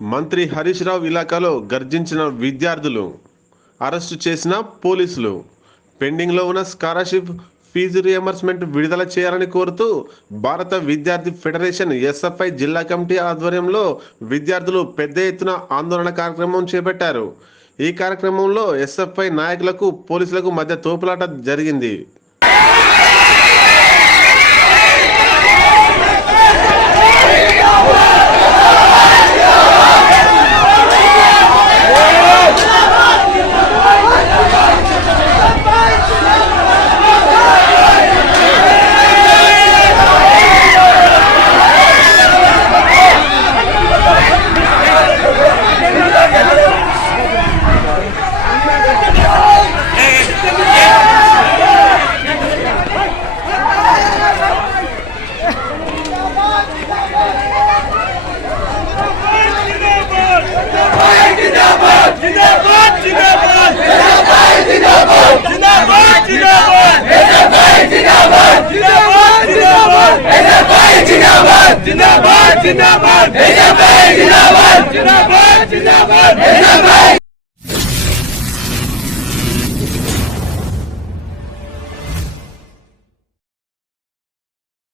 మంత్రి హరీష్ రావు ఇలాకాలో గర్జించిన విద్యార్థులు అరెస్టు చేసిన పోలీసులు పెండింగ్లో ఉన్న స్కాలర్షిప్ ఫీజు రియంబర్స్మెంట్ విడుదల చేయాలని కోరుతూ భారత విద్యార్థి ఫెడరేషన్ ఎస్ఎఫ్ఐ జిల్లా కమిటీ ఆధ్వర్యంలో విద్యార్థులు పెద్ద ఎత్తున ఆందోళన కార్యక్రమం చేపట్టారు. ఈ కార్యక్రమంలో ఎస్ఎఫ్ఐ నాయకులకు పోలీసులకు మధ్య తోపులాట జరిగింది. जिंदाबाद जिंदाबाद जिंदाबाद जिंदाबाद जिंदाबाद जिंदाबाद